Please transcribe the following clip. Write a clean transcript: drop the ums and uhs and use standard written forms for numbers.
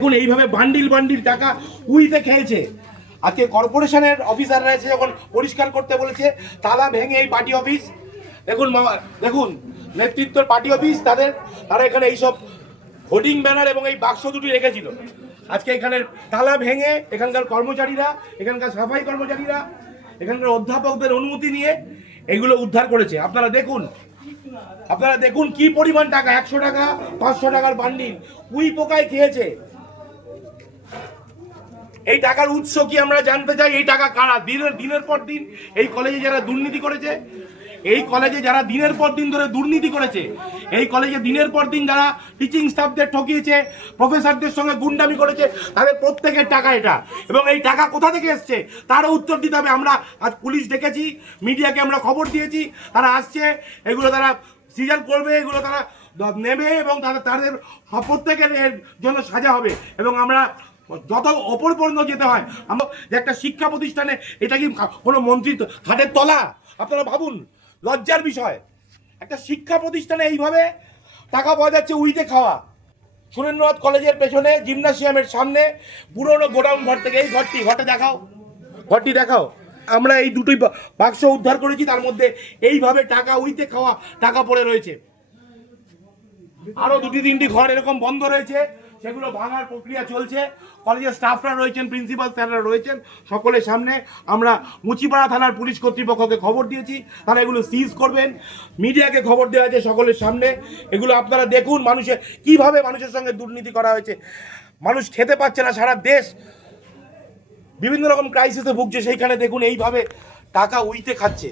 দেখুন এইভাবে bundle bundle টাকা উইতে খেয়েছে। আজকে কর্পোরেশনের অফিসাররা এসে যখন পরিষ্কার করতে বলেছে, তালা ভেঙে এই পার্টি অফিস, দেখুন দেখুন নেতৃত্বর পার্টি অফিস, তারা এখানে এইসব হোর্ডিং ব্যানার এবং এই বাক্স দুটি রেখেছিল। আজকে এখানে তালা ভেঙে এখানকার কর্মচারীরা, এখানকার সাফাই কর্মচারীরা, এখানকার অধ্যাপকদের অনুমতি নিয়ে এগুলো উদ্ধার করেছে। আপনারা দেখুন কি পরিমাণ টাকা, 100 টাকা 500 টাকার বান্ডিল উই পোকায় খেয়েছে। এই টাকার উৎস কি আমরা জানতে চাই। এই টাকা কারা দিনের পর দিন এই কলেজে যারা দুর্নীতি করেছে, এই কলেজে যারা দিনের পর দিন ধরে দুর্নীতি করেছে, এই কলেজে দিনের পর দিন যারা টিচিং স্টাফদের ঠকিয়েছে, প্রফেসরদের সঙ্গে গুন্ডামি করেছে, তাদের প্রত্যেকের টাকা এটা। এবং এই টাকা কোথা থেকে এসছে তারও উত্তর দিতে হবে। আমরা আজ পুলিশ ডেকেছি, মিডিয়াকে আমরা খবর দিয়েছি, তারা আসছে, এগুলো তারা সিজার করবে, এগুলো তারা নেবে এবং তাদের প্রত্যেকের এর জন্য সাজা হবে। এবং আমরা যত ওপর পর্যন্ত যেতে হয়, আমরা যে একটা শিক্ষা প্রতিষ্ঠানে, এটা কি কোনো মন্ত্রী ঘাটের তলা? আপনারা ভাবুন, লজ্জার বিষয়। একটা শিক্ষা প্রতিষ্ঠানে এইভাবে টাকা পাওয়া যাচ্ছে উইতে খাওয়া। সুরেন্দ্রনাথ কলেজের পেছনে জিমনাসিয়ামের সামনে পুরনো গোডাউন ঘর থেকে এই ঘরটি দেখাও। আমরা এই দুটোই বাক্স উদ্ধার করেছি, তার মধ্যে এইভাবে টাকা উইতে খাওয়া টাকা পড়ে রয়েছে। আরো 2-3টি ঘর এরকম বন্ধ রয়েছে, সেগুলো ভাঙার প্রক্রিয়া চলছে। কলেজের স্টাফরা রয়েছেন, প্রিন্সিপাল স্যাররা রয়েছেন, সকলের সামনে আমরা মুচিপাড়া থানার পুলিশ কর্তৃপক্ষকে খবর দিয়েছি, তারা এগুলো সিজ করবেন। মিডিয়াকে খবর দেওয়া হয়েছে সকলের সামনে। এগুলো আপনারা দেখুন কিভাবে মানুষের সঙ্গে দুর্নীতি করা হয়েছে। মানুষ খেতে পাচ্ছে না, সারা দেশ বিভিন্ন রকম ক্রাইসিসে ভুগছে, সেইখানে দেখুন এইভাবে টাকা উইতে খাচ্ছে।